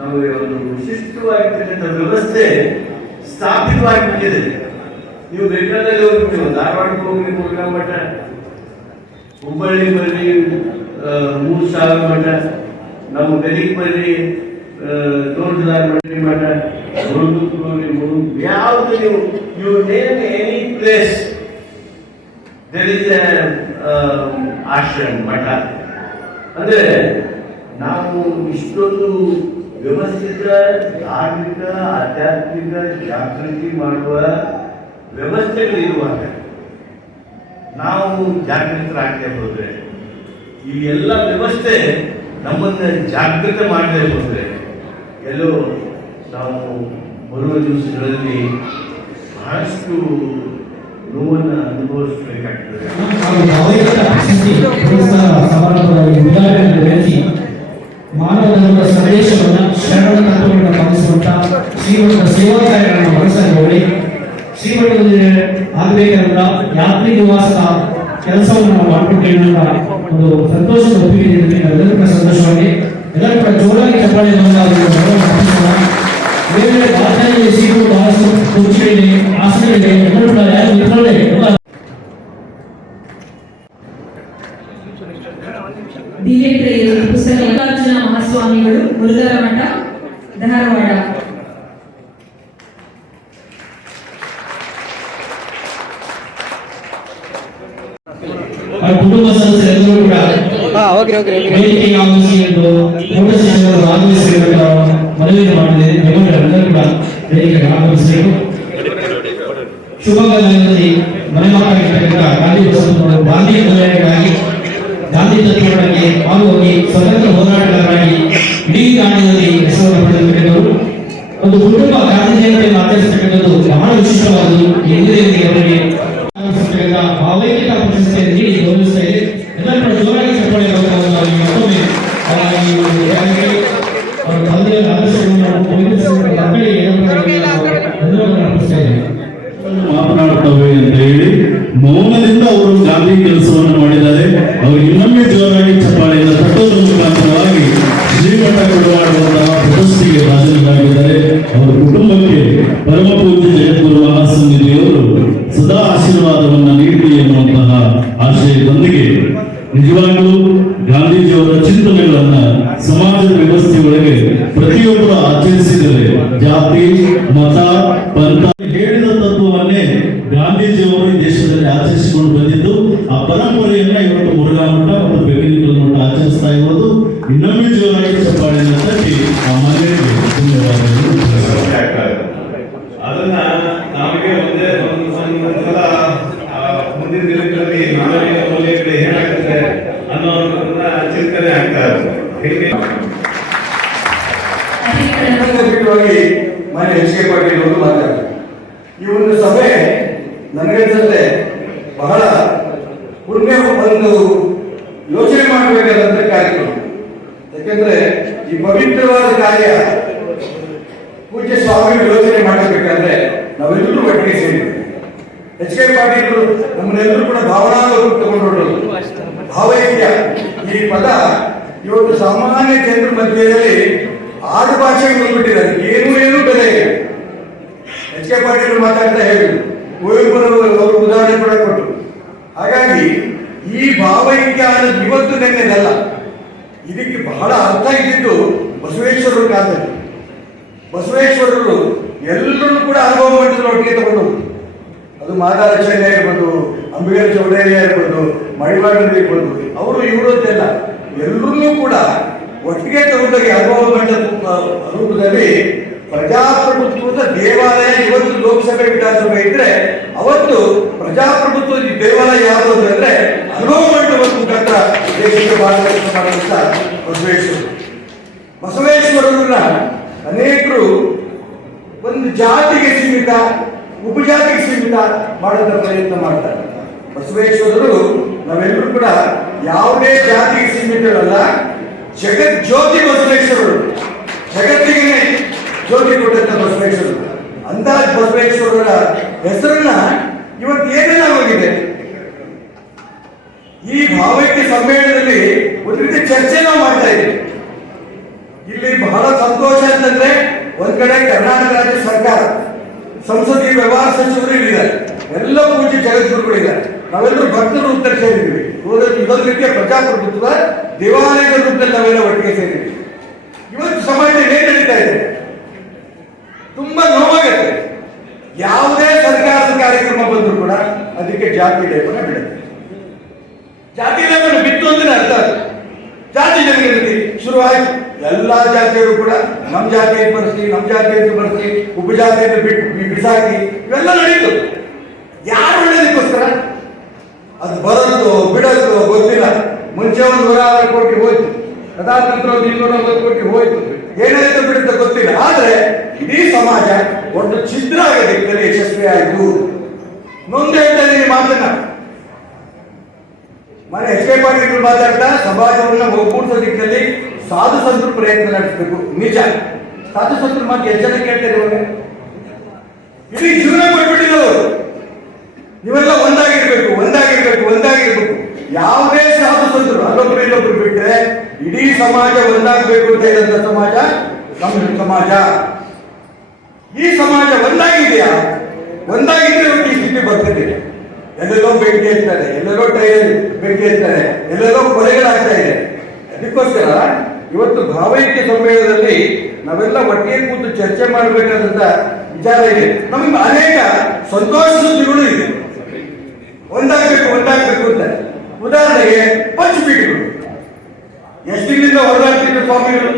ನಮಗೆ ಒಂದು ವಿಶಿಷ್ಟವಾಗಿರ್ತಕ್ಕಂಥ ವ್ಯವಸ್ಥೆ ಸ್ಥಾಪಿತವಾಗಿಬಿಟ್ಟಿದೆ ನೀವು ಬೇಕಾದಲ್ಲಿ ಹೋಗ್ಬಿಟ್ಟು ಧಾರವಾಡಕ್ಕೆ ಹೋಗಿ ಮುರುಘಾ ಮಠ, ಹುಬ್ಬಳ್ಳಿ ಬರ್ರಿ ಮೂರು ಸಾವಿರ ಮಠ, ನಮ್ಮ ಗದಿಗೆ ಬರ್ರಿ ದೊಡ್ಡದಾರ ಮಠ ಮಠ ಮುರುಗಕ್ಕೆ ಹೋಗಿ ಮುರುಗ್ ಯಾವುದು ನೀವು you name any place there is ashram mutt. ಅಂದ್ರೆ ನಾವು ಇಷ್ಟೊಂದು ವ್ಯವಸ್ಥಿತ ಧಾರ್ಮಿಕ ಆಧ್ಯಾತ್ಮಿಕ, ಜಾಗೃತಿ ಮಾಡುವ ವ್ಯವಸ್ಥೆಗಳು ವ್ಯವಸ್ಥೆಗಳಿರುವಾಗ ನಾವು ಜಾಗೃತರಾಗದೆ ಹೋದ್ರೆ, ಈ ಎಲ್ಲ ವ್ಯವಸ್ಥೆ ನಮ್ಮನ್ನ ಜಾಗೃತ ಮಾಡದೇ ಹೋದ್ರೆ, ಎಲ್ಲೋ ನಾವು ಬರುವ ದಿವಸಗಳಲ್ಲಿ ಬಹಳಷ್ಟು ನೋವನ್ನು ಅನುಭವಿಸಬೇಕಾಗ್ತದೆ ಮಾನವ ಧರ್ಮದ ಸಂದೇಶವನ್ನು ಶರಣ ತತ್ವಗಳನ್ನು ಪಾಲಿಸುವಂತ ಶ್ರೀಮಠದ ಸೇವಾ ಕಾರ್ಯಗಳನ್ನು ಬಳಸಲು ಶ್ರೀಮಠದಲ್ಲಿ ಯಾತ್ರಿ ನಿವಾಸದ ಕೆಲಸವನ್ನು ನಾವು ಒಂದು ಸಂತೋಷದ ಒಪ್ಪಿಗೆ ನೀಡುತ್ತೇನೆ. ಎಲ್ಲರೂ ಸಂತೋಷವಾಗಿ ಎಲ್ಲರೂ ಕೂಡ ಜೋರಾಗಿ ಚಪ್ಪಾಳೆ ಬೇರೆ ಬೇರೆ ಭಾಷೆಯಲ್ಲಿ ಸಿಗುವ ಬಹಳಷ್ಟು ಕುರ್ಚಿಗಳಿದೆ ಆಸನಗಳಿದೆ ಎಲ್ಲರೂ ಕೂಡ ಯಾರು ನಿಂತ್ಕೊಳ್ಳಿ ಎಲ್ಲ ದಿವ್ಯ ಪುಸ್ತಕ ಮಲ್ಲಿಕಾರ್ಜುನ ಮಹಾಸ್ವಾಮಿಗಳು ಮುರುಘರ ಮಠ ಧಾರವಾಡ ಅವ್ರ ಕುಟುಂಬ ಸದಸ್ಯರೆಲ್ಲರೂ ಕೂಡ ವೇದಿಕೆಗೆ ಆಗಮಿಸಿ ಒಂದು ಫೋಟೋ ಸೆಷನ್ ಭಾಗವಹಿಸಬೇಕು ಮನವಿ ಮಾಡಿದೆ ಎಲ್ಲರೂ ಕೂಡ ವೇದಿಕೆಗೆ ಆಗಮಿಸಬೇಕು ಚಿಂತನೆಗಳನ್ನ ಸಮಾಜದ ವ್ಯವಸ್ಥೆಯೊಳಗೆ ಪ್ರತಿಯೊಬ್ಬರು ಆಚರಿಸಿದರೆ ಜಾತಿ, ಮತ, ಪಂಥ ಹೇಳಿದ ತತ್ವವನ್ನೇ ಗಾಂಧೀಜಿಯವರು ದೇಶದಲ್ಲಿ ಆಚರಿಸಿಕೊಂಡು ಬಂದಿದ್ದು, ಆ ಪರಂಪರೆಯನ್ನ ಇವತ್ತು ಮುರುಘಾ ಮಠ ಮತ್ತು ಬೆಂಗಳೂರು ಮಠ ಆಚರಿಸ್ತಾ ಇರೋದು ಇನ್ನೊಮ್ಮೆ ಜೋರಾಗಿ ಚಪ್ಪಾಳೆಯನ್ನು ತಟ್ಟಿ ಆ ಮನೆಯಲ್ಲಿ ಧನ್ಯವಾದಗಳು ಅದನ್ನ ನಮಗೆ ಒಂದೇ ಒಂದು ಒಂದ್ಸಲ ಆ, ಮುಂದಿನ ದಿನಗಳಲ್ಲಿ ಮಾನವೀಯ ಮೌಲ್ಯಗಳು ಏನಾಗ್ತದೆ ಅನ್ನೋದನ್ನ ಚಿಂತನೆ ಆಗ್ತಾ ಇರೋದು ಹೇಗೆ ಮುಖ್ಯವಾಗಿ ಮಾನ್ಯ ಎಚ್ ಕೆ ಪಾಟೀಲ್ ಅವರು ಮಾತಾಡ್ತಾರೆ ಈ ಒಂದು ಸಭೆ ನನಗನ್ಸುತ್ತೆ ಬಹಳ ಪುಣ್ಯ ಒಂದು ಯೋಚನೆ ಮಾಡಬೇಕಾದಂತ ಕಾರ್ಯಕ್ರಮ ಯಾಕಂದ್ರೆ ಈ ಪವಿತ್ರವಾದ ಕಾರ್ಯ ಪೂಜ್ಯ ಸ್ವಾಮಿಗಳು ಯೋಚನೆ ಮಾಡಬೇಕಾದ್ರೆ ನಾವೆಲ್ಲರೂ ಒಟ್ಟಿಗೆ ಸೇರಿದ್ದೇವೆ ಎಚ್ ಕೆ ಪಾಟೀಲ್ ನಮ್ಮನ್ನೆಲ್ಲರೂ ಕೂಡ ಭಾವನಾತ್ಮಕ ತಗೊಂಡು ಭಾವೈಕ್ಯ ಈ ಪದ ಇವತ್ತು ಸಾಮಾನ್ಯ ಜನರ ಮಧ್ಯದಲ್ಲಿ ಆಡು ಭಾಷೆಗೆ ಬಂದ್ಬಿಟ್ಟಿದ್ದಾರೆ ಏನು ಏನು ಬೆಲೆ ಎಚ್ ಕೆ ಪಾಟೀಲ್ ಮಾತಾಡ್ತಾ ಹೇಳಿದ್ರು. ಕುವೆಂಪುರವರು ಅವರು ಉದಾಹರಣೆ ಕೂಡ ಕೊಟ್ಟರು. ಹಾಗಾಗಿ ಈ ಭಾವೈಕ್ಯ ಅನ್ನೋದು ಇವತ್ತು ನೆನ್ನೆದಲ್ಲ. ಇದಕ್ಕೆ ಬಹಳ ಅರ್ಥ ಇದ್ದಿದ್ದು ಬಸವೇಶ್ವರರ ಕಾಲದಲ್ಲಿ. ಬಸವೇಶ್ವರರು ಎಲ್ಲರನ್ನು ಕೂಡ ಅನುಭವ ಮಾಡಿದ್ರು, ಒಟ್ಟಿಗೆ ತಗೊಂಡು ಅದು ಮಾದಾಲಕ್ಷ್ಮಿ ಇರ್ಬೋದು ಅಂಬಿಗರ ಚೌಡಯ್ಯ ಇರ್ಬೋದು ಮಡಿವಾಳರು ಇರ್ಬೋದು ಅವರು ಇವರದ್ದೆಲ್ಲ ಎಲ್ಲರೂ ಕೂಡ ಒಟ್ಟಿಗೆ ತಗೊಂಡಾಗಿ ಅನುಭವ ಮಂಟದ ರೂಪದಲ್ಲಿ ಪ್ರಜಾಪ್ರಭುತ್ವದ ದೇವಾಲಯ ಇವತ್ತು ಲೋಕಸಭೆ ವಿಧಾನಸಭೆ ಇದ್ರೆ, ಅವತ್ತು ಪ್ರಜಾಪ್ರಭುತ್ವದ ದೇವಾಲಯ ಯಾವುದು ಅಂತಂದ್ರೆ ಅನುಭವ ಮಂಟಪದ ಮುಖಾಂತರ ದೇಶಕ್ಕೆ ಮಾರ್ಗದರ್ಶನ ಮಾಡುವಂತ ಬಸವೇಶ್ವರರು. ಬಸವೇಶ್ವರರನ್ನ ಅನೇಕರು ಒಂದು ಜಾತಿಗೆ ಸೀಮಿತ ಉಪಜಾತಿಗೆ ಸೀಮಿತ ಮಾಡುವಂತ ಪ್ರಯತ್ನ ಮಾಡ್ತಾರೆ. ಬಸವೇಶ್ವರರು ನಾವೆಲ್ಲರೂ ಕೂಡ ಯಾವುದೇ ಜಾತಿಗೆ ಸೀಮಿತರಲ್ಲ, ಜಗತ್ ಜ್ಯೋತಿ ಬಸವೇಶ್ವರರು. ಜಗತ್ತಿಗೆ ಜ್ಯೋತಿ ಕೊಟ್ಟಂತ ಬಸವೇಶ್ವರರು. ಅಂತ ಬಸವೇಶ್ವರರ ಹೆಸರನ್ನ ಇವತ್ತು ಏನೆಲ್ಲ ಹೋಗಿದೆ? ಈ ಭಾವೈಕ್ಯ ಸಮ್ಮೇಳನದಲ್ಲಿ ಒಂದು ರೀತಿ ಚರ್ಚೆ ನಾವು ಮಾಡ್ತಾ ಇದ್ದೀವಿ. ಇಲ್ಲಿ ಬಹಳ ಸಂತೋಷ ಅಂತಂದ್ರೆ ಒಂದ್ ಕಡೆ ಕರ್ನಾಟಕ ರಾಜ್ಯ ಸರ್ಕಾರ ಸಂಸದೀಯ ವ್ಯವಹಾರ ಸಚಿವರು ಇಲ್ಲಿದ್ದಾರೆ. ಎಲ್ಲ ಪೂಜೆ ಜಗದ್ಗುರುಗಳಿದ್ದಾರೆ ನಾವೆಲ್ಲರೂ ಭಕ್ತರ ಉತ್ತರ ಸೇರಿದ್ದೀವಿ. ಇದೊಂದು ರೀತಿಯ ಪ್ರಜಾಪ್ರಭುತ್ವ ದೇವಾಲಯದ ರೂಪದಲ್ಲಿ ನಾವೆಲ್ಲ ಒಟ್ಟಿಗೆ ಸೇರಿದ್ದೀವಿ. ಇವತ್ತು ಸಮಾಜದಲ್ಲಿ ಏನ್ ನಡೀತಾ ಇದೆ? ತುಂಬಾ ನೋವಾಗುತ್ತೆ. ಯಾವುದೇ ಸರ್ಕಾರದ ಕಾರ್ಯಕ್ರಮ ಬಂದರೂ ಕೂಡ ಅದಕ್ಕೆ ಜಾತಿ ಲೇಪನ ಬಿಡುತ್ತೆ. ಜಾತಿ ಲೇಪನ ಬಿತ್ತು ಅಂದ್ರೆ ಅರ್ಥ ಅದು. ಜಾತಿ ಜನಗಣತಿ ಶುರುವಾಯಿತು ಎಲ್ಲಾ ಜಾತಿಯರು ಕೂಡ ನಮ್ಮ ಜಾತಿಯನ್ನು ಬರ್ಸಿ ನಮ್ಮ ಜಾತಿಯನ್ನು ಬರ್ಸಿ ಉಪಜಾತಿಯನ್ನು ಬಿಟ್ಟು ಬಿಸಾಕಿ ಇವೆಲ್ಲ ನಡೀತು ಯಾರು ಒಳ್ಳೇದಕ್ಕೋಸ್ಕರ? ಅದು ಬರೋದು ಬಿಡೋದು ಗೊತ್ತಿಲ್ಲ. ಮುಂಚೆ ಒಂದು ನೂರ ಆರು ಕೋಟಿ ಹೋಯ್ತು. ನಂತರ ಒಂದು ಇನ್ನೂರ ಕೋಟಿ ಹೋಯ್ತು. ಏನಾಯ್ತು ಬಿಡುತ್ತೆ ಗೊತ್ತಿಲ್ಲ. ಆದ್ರೆ ಇಡೀ ಸಮಾಜ ಒಂದು ಛಿದ್ರ ಆಗೋದಕ್ಕೆ ಯಶಸ್ವಿ ಆಯಿತು ನೊಂದು ಹೇಳ್ತಾ ಇದ್ದೀನಿ ಮಾತನ್ನ. ಮನೆ ಎಚ್ ಕೆ ಮಾತಾಡ್ತಾ, ಸಮಾಜವನ್ನ ಒಗ್ಗೂಡಿಸೋ ದಿಕ್ಕಲ್ಲಿ ಸಾಧು ಸಂತರು ಪ್ರಯತ್ನ ನಡೆಸಬೇಕು. ನಿಜ. ಸಾಧು ಸಂತರು ಮಾತು ಎಷ್ಟು ಜನ ಕೇಳ್ತಾರೆ ಇಡೀ ಜೀವನ ಕೊಟ್ಬಿಟ್ಟಿದ್ರು ನೀವೆಲ್ಲ ಒಂದಾಗಿರ್ಬೇಕು ಒಂದಾಗಿರ್ಬೇಕು ಒಂದಾಗಿರ್ಬೇಕು. ಯಾವುದೇ ಸಾಧು ಸಂತರು, ಅಲ್ಲೊಬ್ರು ಇಲ್ಲೊಬ್ರು ಬಿಟ್ಟರೆ ಇಡೀ ಸಮಾಜ ಒಂದಾಗಬೇಕು ಅಂತ ಹೇಳಿದಂತ ಸಮಾಜ ನಮ್ಮ ಸಮಾಜ. ಈ ಸಮಾಜ ಒಂದಾಗಿದೆಯಾ? ಒಂದಾಗಿದ್ರೆ ಈ ಸ್ಥಿತಿ ಬರ್ತಿದ್ದೀರಿ ಎಲ್ಲೆಲ್ಲೋ ಬೆಂಕಿ ಇರ್ತಾರೆ ಎಲ್ಲೆಲ್ಲೋ ಟೈರ್ ಬೆಂಕಿ ಇರ್ತಾರೆ ಎಲ್ಲೆಲ್ಲೋ ಕೊಲೆಗಳಾಗ್ತಾ ಇದೆ. ಅದಕ್ಕೋಸ್ಕರ ಇವತ್ತು ಭಾವೈಕ್ಯ ಸಮ್ಮೇಳನದಲ್ಲಿ ನಾವೆಲ್ಲ ಒಟ್ಟಿಗೆ ಕೂತು ಚರ್ಚೆ ಮಾಡಬೇಕಾದಂತ ವಿಚಾರ ಇದೆ. ನಮಗೆ ಅನೇಕ ಸಂತೋಷ ಸುದ್ದಿಗಳು ಇದೆ. ಒಂದಾಗಬೇಕು ಒಂದಾಗಬೇಕು ಅಂತ. ಉದಾಹರಣೆಗೆ ಪಂಚಪೀಠಗಳು. ದಿನದಿಂದ ಹೊರದಾಗ್ತಿದ್ರು ಸ್ವಾಮಿಗಳು?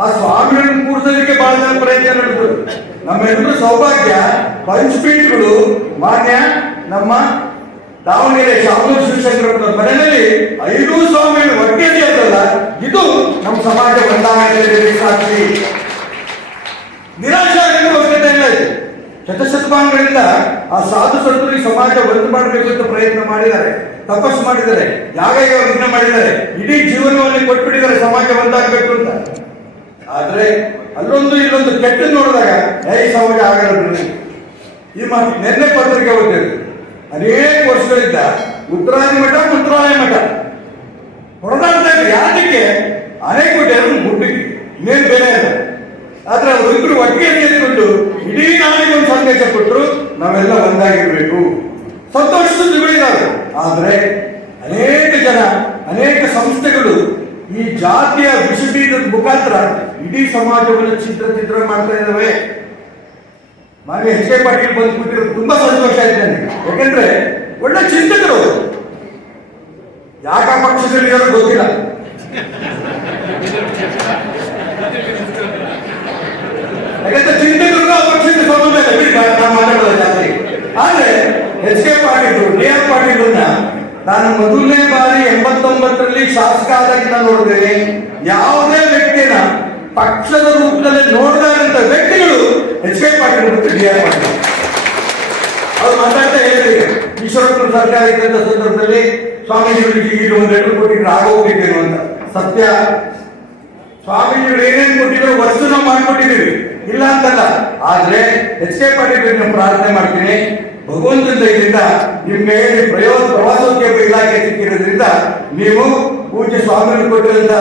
ಆ ಸ್ವಾಮಿಗಳನ್ನು ಕೂರಿಸೋದಕ್ಕೆ ಬಹಳ ಜನ ಪ್ರಯತ್ನ ನಡೆಸಿದ್ರು ನಮ್ಮೆಲ್ಲರೂ ಸೌಭಾಗ್ಯ ಪಂಚಪೀಠಗಳು ಮಾನ್ಯ, ನಮ್ಮ ದಾವಣಗೆರೆ ಶಾಮೂರ್ ಶಿವಶಂಕರಪ್ಪನ ಮನೆಯಲ್ಲಿ ಐದು ಸ್ವಾಮಿಗಳು ಒಟ್ಟಿಗೆ ಅಂತಲ್ಲ, ಇದು ನಮ್ಮ ಸಮಾಜ ಒಂದಾಗಲಿದೆ ಸಾಕ್ಷಿ ನಿರಾಶೆ ಆಗಲು ಅವಶ್ಯಕತೆ ಇಲ್ಲ. ಇದು ಶತಶತಮಾನಗಳಿಂದ ಆ ಸಾಧು ಸಂತರು ಸಮಾಜ ಒಂದು ಮಾಡಬೇಕು ಅಂತ ಪ್ರಯತ್ನ ಮಾಡಿದ್ದಾರೆ. ತಪಸ್ಸು ಮಾಡಿದ್ದಾರೆ. ಯಾವ ಯಾವ ವಿಘ್ನ ಮಾಡಿದ್ದಾರೆ. ಇಡೀ ಜೀವನವನ್ನು ಕೊಟ್ಬಿಟ್ಟಿದ್ದಾರೆ, ಸಮಾಜ ಒಂದಾಗಬೇಕು ಅಂತ. ಆದ್ರೆ ಅಲ್ಲೊಂದು ಇಲ್ಲೊಂದು ಕೆಟ್ಟ ನೋಡಿದಾಗ ಏ ಸಮಾಜ ಆಗಲ್ಲ ಈ ಮಾತು ನೆನ್ನೆ ಪತ್ರಿಕೆ ಓದಿದ್ರು ಅನೇಕ ವರ್ಷಗಳಿಂದ ಉತ್ತರಾಯಣ ಮಠ, ಮಂತ್ರಾಲಯ ಮಠ. ಹೊರಟಾಡ್ತಾ ಇದ್ರು ಯಾತಕ್ಕೆ ಅನೇಕ ಜನರು ಮುಟ್ಟಿದ್ವಿ ಇನ್ನೇನು ಬೇರೆ ಇಲ್ಲ. ಆದ್ರೆ ಅವರು ಇಬ್ರು ಒಟ್ಟಿಗೆ ಸೇರಿಕೊಂಡು ಇಡೀ ನಾಡಿಗೆ ಒಂದು ಸಂದೇಶ ಕೊಟ್ಟರು ನಾವೆಲ್ಲ ಒಂದಾಗಿರ್ಬೇಕು. ಸಂತೋಷದ ಬೆಳೆದಾರು ಆದರೆ ಅನೇಕ ಜನ, ಅನೇಕ ಸಂಸ್ಥೆಗಳು ಈ ಜಾತಿಯ ವಿಷಬೀಜದ ಮುಖಾಂತರ ಇಡೀ ಸಮಾಜವನ್ನು ಚಿತ್ರ ಚಿತ್ರ ಮಾಡ್ತಾ ಇದ್ದಾವೆ. ಮಾನ್ಯ ಎಚ್ ಕೆ ಪಾಟೀಲ್ ಬಂದ್ಬಿಟ್ಟಿರೋ ತುಂಬಾ ಸಂತೋಷ ಆಯ್ತು ನನಗೆ. ಯಾಕಂದ್ರೆ ಒಳ್ಳೆ ಚಿಂತಕರು ಯಾಕ ಪಕ್ಷದಲ್ಲಿ ಇರೋದು ಗೊತ್ತಿಲ್ಲ. ಯಾಕಂದ್ರೆ ಚಿಂತಕರು ಆ ಪಕ್ಷಕ್ಕೆ ಸಂಬಂಧ ಇಲ್ಲ. ಬಿಡಿ ಮಾತಾಡೋದು ಜಾಸ್ತಿ. ಆದ್ರೆ H K Patil D R ಪಾಟೀಲ್ನ ನಾನು ಮೊದಲನೇ ಬಾರಿ ಎಂಬತ್ತೊಂಬತ್ತರಲ್ಲಿ ಶಾಸಕ ಆದಾಗ ನೋಡಿದ್ರೆ ಯಾವುದೇ ವ್ಯಕ್ತಿನ ಪಕ್ಷದ ರೂಪದಲ್ಲಿ ನೋಡಿದಂತ ವ್ಯಕ್ತಿಗಳು ಎಚ್ ಕೆ ಪಾಟೀಲ್ ಮತ್ತು ಡಿ ಆರ್ ಪಾಟೀಲ್. ಅವ್ರು ಮಾತಾಡ್ತಾ ಹೇಳಿದ್ರು ಸರ್ಕಾರ ಇದ್ದಂತ ಸಂದರ್ಭದಲ್ಲಿ ಸ್ವಾಮೀಜಿಗಳಿಗೆ ಈಗ ಒಂದು ಎರಡು ಕೊಟ್ಟಿದ್ರು ಆಗೋಗಿದ್ದೇನು ಅಂತ. ಸತ್ಯ. ಸ್ವಾಮೀಜಿಗಳು ಏನೇನು ಕೊಟ್ಟಿದ್ರು ವಸ್ತು ನಾವು ಮಾಡಿಕೊಟ್ಟಿದ್ದೀವಿ. ಇಲ್ಲ ಅಂತಲ್ಲ. ಆದ್ರೆ ಎಚ್ ಕೆ ಪಾಟೀಲ್ ಪ್ರಾರ್ಥನೆ ಮಾಡ್ತೀನಿ. ಭಗವಂತನ ನಿಮ್ಮ ಮೇಲೆ ಪ್ರಯೋಗ ಪ್ರವಾಸೋದ್ಯಮ ಇಲಾಖೆ ಸಿಕ್ಕಿರೋದ್ರಿಂದ ನೀವು ಪೂಜ್ಯ ಸ್ವಾಮಿಗಳು ಕೊಟ್ಟಿರಂತ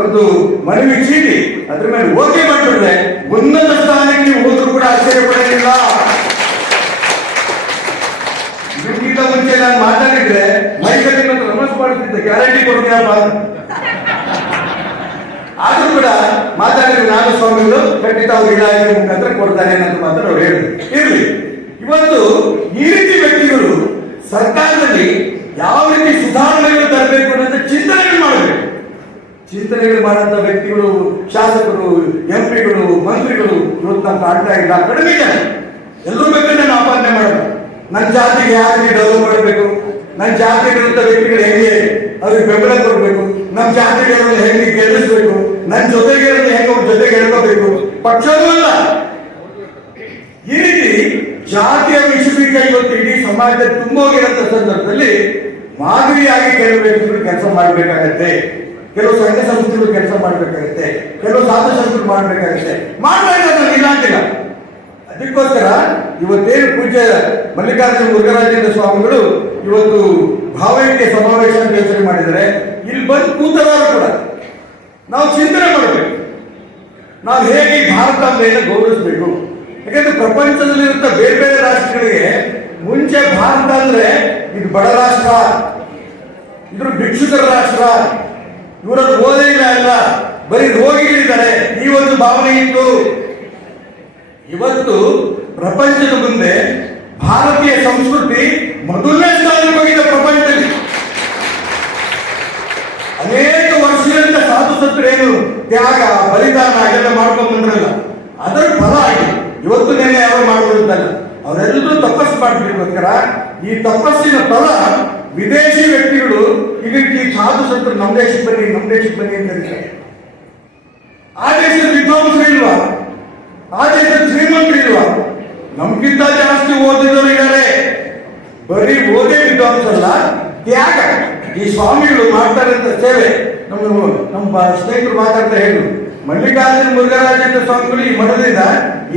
ಒಂದು ಮನವಿ ಚೀಟಿ, ಅದ್ರ ಮೇಲೆ ಓಕೆ ಮಾಡಿಬಿಟ್ರೆ ಉನ್ನತ ಸ್ಥಾನಕ್ಕೆ ಹೋದ್ರೂ ಕೂಡ ಆಶ್ಚರ್ಯ ಪಡೋದಿಲ್ಲ. ಇದಕ್ಕಿಂತ ಮುಂಚೆ ನಾನು ಮಾತಾಡಿದ್ರೆ ಮೈಕಲ್ಲಿ ಮತ್ತು ಮಾಡುತ್ತಿದ್ದೆ ಗ್ಯಾರಂಟಿ ಕೊಡ್ತೀನಪ್ಪ. ಆದ್ರೂ ಕೂಡ ಮಾತಾಡಿದ್ರೆ ನಾನು ಸ್ವಾಮಿಗಳು ಖಂಡಿತ ಅವ್ರು ಇಲಾಖೆ ಮುಖಾಂತರ ಕೊಡ್ತಾರೆ ಅಂತ ಮಾತ್ರ ಅವ್ರು ಹೇಳಿದ್ರು. ಇರ್ಲಿ. ಇವತ್ತು ಈ ರೀತಿ ವ್ಯಕ್ತಿಗಳು ಸರ್ಕಾರದಲ್ಲಿ ಯಾವ ರೀತಿ ಸುಧಾರಣೆಗಳು ತರಬೇಕು ಅನ್ನೋದು ಚಿಂತನೆಗಳು ಮಾಡಬೇಕು. ಚಿಂತನೆಗಳು ಮಾಡುವಂತ ವ್ಯಕ್ತಿಗಳು, ಶಾಸಕರು ಎಂಪಿಗಳು ಮಂತ್ರಿಗಳು ಇವತ್ತು ನಾವು ಕಾಣ್ತಾ ಇಲ್ಲ, ಕಡಿಮೆ ಜನ ಎಲ್ಲರೂ ಬೇಕಾದ್ರೆ ನಾನು ಆಪಾದನೆ ಮಾಡಬೇಕು ನನ್ನ ಜಾತಿಗೆ ಯಾರಿಗೆ ಡೆವಲಪ್ ಮಾಡಬೇಕು ನನ್ನ ಜಾತಿಗಿರುವಂತ ವ್ಯಕ್ತಿಗಳು ಹೆಂಗೆ? ಅವ್ರಿಗೆ ಬೆಂಬಲ ಕೊಡಬೇಕು. ನಮ್ಮ ಜಾತಿಗಳನ್ನು ಹೆಂಗೆ ಗೆಲ್ಲಿಸಬೇಕು? ನನ್ನ ಜೊತೆಗೆ ಹೆಂಗೆ ಅವ್ರ ಜೊತೆಗೆ ಹೇಳ್ಕೋಬೇಕು? ಪಕ್ಷವೂ ಅಲ್ಲ. ಈ ರೀತಿ ಜಾತಿಯ ವಿಶ್ವೀಕ ಇವತ್ತು ಇಡೀ ಸಮಾಜದಲ್ಲಿ ತುಂಬೋಗಿರೋಂಥ ಸಂದರ್ಭದಲ್ಲಿ ಮಾದರಿಯಾಗಿ ಕೆಲವು ವ್ಯಕ್ತಿಗಳು ಕೆಲಸ ಮಾಡಬೇಕಾಗತ್ತೆ. ಕೆಲವು ಸಂಘ ಸಂಸ್ಥೆಗಳು ಕೆಲಸ ಮಾಡಬೇಕಾಗತ್ತೆ. ಕೆಲವು ಸಾಧು ಸಂಸ್ಥೆಗಳು ಮಾಡಬೇಕಾಗತ್ತೆ. ಮಾಡಬೇಕಾದ್ರೆ ಇಲ್ಲ ಅಂತಿಲ್ಲ. ಅದಕ್ಕೋಸ್ಕರ ಇವತ್ತೇನು ಪೂಜ್ಯ ಮಲ್ಲಿಕಾರ್ಜುನ ಮುರುಘರಾಜೇಂದ್ರ ಸ್ವಾಮಿಗಳು ಇವತ್ತು ಭಾವೈಕ್ಯ ಸಮಾವೇಶ ಅಂತ ಯೋಚನೆ ಮಾಡಿದರೆ ಇಲ್ಲಿ ಬಂದು ಕೂತವರು ಕೂಡ. ನಾವು ಚಿಂತನೆ ಮಾಡಬೇಕು. ನಾವು ಹೇಗೆ ಭಾರತ ಮೇಲೆ ಗೌರವಿಸಬೇಕು? ಯಾಕಂದ್ರೆ ಪ್ರಪಂಚದಲ್ಲಿರುತ್ತ ಬೇರೆ ಬೇರೆ ರಾಷ್ಟ್ರಗಳಿಗೆ ಮುಂಚೆ ಭಾರತ ಅಂದ್ರೆ ಇದು ಬಡ ರಾಷ್ಟ್ರ. ಇದ್ರ ಭಿಕ್ಷುಕರ ರಾಷ್ಟ್ರ. ಇವರನ್ನು ಓದೇ ಇಲ್ಲ ಬರೀ ರೋಗಿಗಳಿದ್ದಾರೆ. ಈ ಒಂದು ಭಾವನೆ ಇತ್ತು. ಇವತ್ತು ಪ್ರಪಂಚದ ಮುಂದೆ ಭಾರತೀಯ ಸಂಸ್ಕೃತಿ ಮೊದಲನೇ ಸ್ಥಾನಕ್ಕೆ ಹೋಗಿದೆ ಪ್ರಪಂಚದಲ್ಲಿ. ಅನೇಕ ವರ್ಷಗಳಿಂದ ಸಾಧು ಏನು ತ್ಯಾಗ, ಬಲಿದಾನ ಎಲ್ಲ ಮಾಡ್ಕೊಂಡ್ರಲ್ಲ ಬಂದ್ರಲ್ಲ. ಅದರ ಫಲ ಆಗಿ ಇವತ್ತು ನೆನೆ ಯಾರು ಮಾಡುವುದಿಲ್ಲ ಅವರೆಲ್ಲರೂ ತಪಸ್ಸು ಮಾಡ್ಲಿಕ್ಕೋಸ್ಕರ ಈ ತಪಸ್ಸಿನ ಫಲ ವಿದೇಶಿ ವ್ಯಕ್ತಿಗಳು ಇದಕ್ಕೆ ಸಾಧು ಸಂತರು ನಮ್ಮ ದೇಶಕ್ಕೆ ಬನ್ನಿ, ನಮ್ಮ ದೇಶಕ್ಕೆ ಬನ್ನಿ ಅಂತ ಹೇಳ್ತಾರೆ ಆ ದೇಶದ ವಿದ್ವಾಂಸರು ಇಲ್ವಾ? ಆ ದೇಶದ ಶ್ರೀಮಂತರು ಇಲ್ವಾ? ನಮ್ಗಿಂತ ಜಾಸ್ತಿ ಓದಿದವರು ಇದ್ದಾರೆ. ಬರೀ ಓದೇ ವಿದ್ವಾಂಸಲ್ಲ ತ್ಯಾಗ. ಈ ಸ್ವಾಮಿಗಳು ಮಾಡ್ತಾರೆ ಅಂತ ಸೇವೆ. ನಮ್ಮ ನಮ್ಮ ಸ್ನೇಹಿತರು ಮಾತಾಡ್ತಾ ಹೇಳು ಮಲ್ಲಿಕಾರ್ಜುನ ಮುರುಘರಾಜೇಂದ್ರ ಸ್ವಾಮಿಗಳು ಈ ಮಠದಿಂದ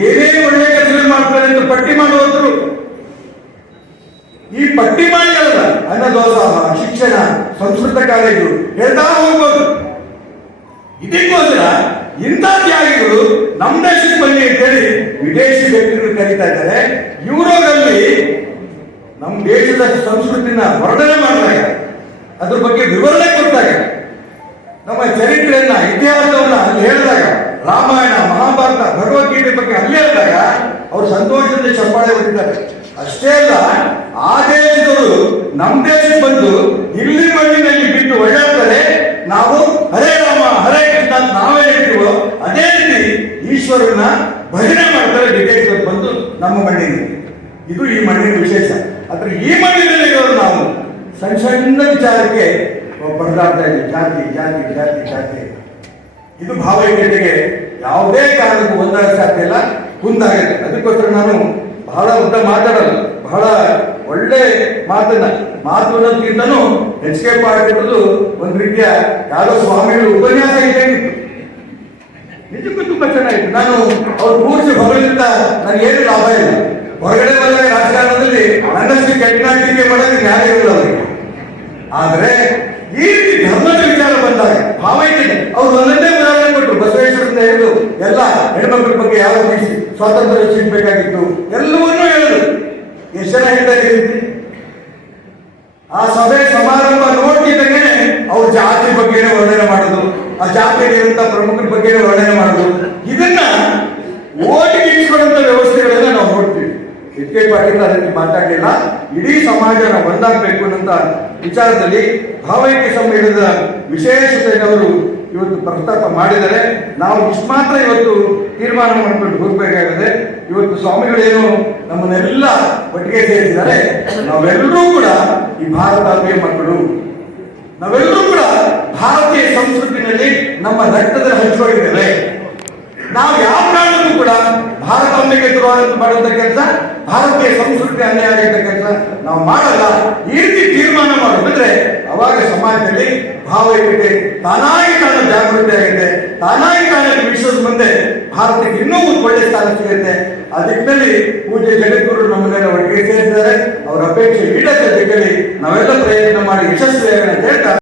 ಏನೇನು ಒಳ್ಳೆಯ ಕೆಲಸ ಮಾಡ್ತಾರೆ ಅಂತ ಪಟ್ಟಿ ಮಾಡುವಂತರು ಈ ಪಟ್ಟಿ ಮಾಡಿರಲ್ಲ ಅನ್ನದಾಸೋಹ ಶಿಕ್ಷಣ, ಸಂಸ್ಕೃತ ಕಾಲೇಜು, ಹೇಳ್ತಾ ಹೋಗ್ಬೋದು. ಇದಕ್ಕೋಸ್ಕರ ಇಂಥ ತ್ಯಾಗಿಗಳು ನಮ್ಮ ದೇಶಕ್ಕೆ ಬನ್ನಿ ಅಂತೇಳಿ ವಿದೇಶಿ ವ್ಯಕ್ತಿಗಳು ಕರೀತಾ ಇದ್ದಾರೆ. ಯುರೋಪಲ್ಲಿ ನಮ್ಮ ದೇಶದ ಸಂಸ್ಕೃತಿನ ವರ್ಣನೆ ಮಾಡಿದಾಗ, ಅದ್ರ ಬಗ್ಗೆ ವಿವರಣೆ ಕೊಟ್ಟಾಗ, ನಮ್ಮ ಚರಿತ್ರೆಯನ್ನ, ಇತಿಹಾಸವನ್ನ ಅಲ್ಲಿ ಹೇಳಿದಾಗ ರಾಮಾಯಣ, ಮಹಾಭಾರತ, ಭಗವದ್ಗೀತೆ ಬಗ್ಗೆ ಅಲ್ಲೇ ಇದ್ದಾಗ ಅವರು ಸಂತೋಷದಿಂದ ಚಪ್ಪಾಳೆ ಹೊಡಿದ್ದಾರೆ ಅಷ್ಟೇ ಅಲ್ಲ, ಆ ದೇಶದವರು ನಮ್ಮ ದೇಶಕ್ಕೆ ಬಂದು ಇಲ್ಲಿ ಮಣ್ಣಿನಲ್ಲಿ ಬಿಟ್ಟು ಒಳ್ಳಾಡ್ತಾರೆ, ನಾವು ಹರೇ ರಾಮ, ಹರೇ ಕೃಷ್ಣ ನಾವೇ ಹೇಳ್ತೀವೋ, ಅದೇ ರೀತಿ ಈಶ್ವರನ ಭಜನೆ ಮಾಡ್ತಾರೆ ವಿದೇಶದಲ್ಲಿ ಬಂದು ನಮ್ಮ ಮಣ್ಣಿನಲ್ಲಿ ಇದು ಈ ಮಣ್ಣಿನ ವಿಶೇಷ. ಆದ್ರೆ ಈ ಮಣ್ಣಿನಲ್ಲಿ ಇರೋರು ನಾವು. ಸಣ್ಣ ಸಣ್ಣ ವಿಚಾರಕ್ಕೆ ಬಡದಾಡ್ತಾ ಇದ್ದೀವಿ ಜಾತಿ ಜಾತಿ ಜಾತಿ ಜಾತಿ. ಇದು ಭಾವೈಕ್ಯತೆಗೆ ಯಾವುದೇ ಕಾರಣಕ್ಕೂ ಒಂದಾಗ ಸಾಧ್ಯ ಇಲ್ಲ ಕುಂದಾಗುತ್ತೆ ಅದಕ್ಕೋಸ್ಕರ ನಾನು ಬಹಳ ಉದ್ದ ಮಾತಾಡಲ್ಲ ಬಹಳ ಒಳ್ಳೆ ಮಾತನ್ನ ಮಾತು ಅನ್ನೋದಕ್ಕಿಂತನೂ ಕೆ ಪಾಟೀಲ್ ಒಂದು ರೀತಿಯ ಯಾರೋ ಸ್ವಾಮಿಗಳು ಉಪನ್ಯಾಸ ಇದೆ ನಿಜಕ್ಕೂ ತುಂಬಾ ಚೆನ್ನಾಗಿತ್ತು. ನಾನು ಅವ್ರ ಪೂರ್ತಿ ಹೊರಗಿಂದ ನನಗೆ ಏನು ಲಾಭ ಇಲ್ಲ. ಹೊರಗಡೆ ಬಂದಾಗ ರಾಜಕಾರಣದಲ್ಲಿ ನನ್ನಷ್ಟು ಕೆಟ್ಟನಾಟಿಕೆ ಮಾಡೋದು ನ್ಯಾಯ ಇಲ್ಲ ಅವರಿಗೆ ಆದ್ರೆ ಈ ಧರ್ಮದ ವಿಚಾರ ಬಂದಾಗ ಭಾವೈಕ್ಯತೆ, ಅವ್ರು ಒಂದೊಂದೇ ಉದಾಹರಣೆ ಕೊಟ್ಟರು ಬಸವೇಶ್ವರದಿಂದ ಹಿಡಿದು ಎಲ್ಲ ಹೆಣ್ಮಕ್ಳ ಬಗ್ಗೆ ಯಾವ ರೀತಿ ಸ್ವಾತಂತ್ರ್ಯ ಸಿಗಬೇಕಾಗಿತ್ತು ಎಲ್ಲವನ್ನೂ ಹೇಳಿದ್ರು ಎಷ್ಟು ಜನ ಹೇಳ್ತಾ ಈ ಆ ಸಭೆ ಸಮಾರಂಭ ನೋಡ್ತಿದ್ದಂಗೆ ಅವ್ರ ಜಾತಿ ಬಗ್ಗೆನೇ ವರ್ಣನೆ ಮಾಡೋದು, ಆ ಜಾತಿಗೆ ಇರುವಂತ ಪ್ರಮುಖರ ಬಗ್ಗೆನೇ ವರ್ಣನೆ ಮಾಡೋದು. ಇದನ್ನ ಓಟಿಗೆ ಇಟ್ಕೊಳ್ಳುವಂತ ವ್ಯವಸ್ಥೆಗಳನ್ನ ನಾವು ನೋಡ್ತೀವಿ. ಎಚ್ ಕೆ ಪಾಟೀಲ್ ಅದಕ್ಕೆ ಮಾತಾಡಲಿಲ್ಲ, ಇಡೀ ಸಮಾಜನ ಒಂದಾಗಬೇಕು ಅನ್ನೋಂತ ವಿಚಾರದಲ್ಲಿ ಭಾವೈಕ್ಯ ಸಮ್ಮೇಳನದ ವಿಶೇಷತೆಯನ್ನು ಅವರು ಇವತ್ತು ಪ್ರಸ್ತಾಪ ಮಾಡಿದರೆ ನಾವು ಇಷ್ಟು ಮಾತ್ರ ಇವತ್ತು ತೀರ್ಮಾನ ಮಾಡ್ಕೊಂಡು ಹೋಗಬೇಕಾಗಿದೆ. ಇವತ್ತು ಸ್ವಾಮಿಗಳೇನು ನಮ್ಮನ್ನೆಲ್ಲ ಒಟ್ಟಿಗೆ ಸೇರಿಸಿದ್ದಾರೆ. ನಾವೆಲ್ಲರೂ ಕೂಡ ಈ ಭಾರತಾಂಬೆಯ ಮಕ್ಕಳು ನಾವೆಲ್ಲರೂ ಕೂಡ ಭಾರತೀಯ ಸಂಸ್ಕೃತಿನಲ್ಲಿ ನಮ್ಮ ರಕ್ತದ ಹಂಚಿಕೊಂಡಿದ್ದೇವೆ ನಾವು ಯಾವ ಕಾರಣಕ್ಕೂ ಕೂಡ ಭಾರತಾಂಬೆಗೆ ಮಾಡುವಂತ ಕೆಲಸ ಭಾರತೀಯ ಸಂಸ್ಕೃತಿ ಅನ್ಯಾಯ ಆಗಿರ್ತಕ್ಕಂಥ ನಾವು ಮಾಡಲ್ಲ, ಈ ರೀತಿ ತೀರ್ಮಾನ ಮಾಡೋದಂದ್ರೆ ಅವಾಗ ಸಮಾಜದಲ್ಲಿ ಭಾವೈಕ್ಯತೆ ತಾನಾಗಿ ತಾನು ಜಾಗೃತಿ ಆಗಿದೆ ತಾನಾಗಿ ತಾನು ವಿಶ್ವದ ಮುಂದೆ ಭಾರತಕ್ಕೆ ಇನ್ನೂ ಒಂದು ಒಳ್ಳೆ ಸ್ಥಾನ ಸಿಗುತ್ತೆ. ಆ ಪೂಜೆ ಜಗದ್ಗುರು ನಮ್ಮನ್ನೆಲ್ಲ ಒಟ್ಟಿಗೆ ಸೇರಿದ್ದಾರೆ ಅವರ ಅಪೇಕ್ಷೆ ಈಡೇರಿಸ ನಾವೆಲ್ಲ ಪ್ರಯತ್ನ ಮಾಡಿ ಯಶಸ್ವಿಯಾಗೋಣ ಅಂತ ಹೇಳ್ತಾ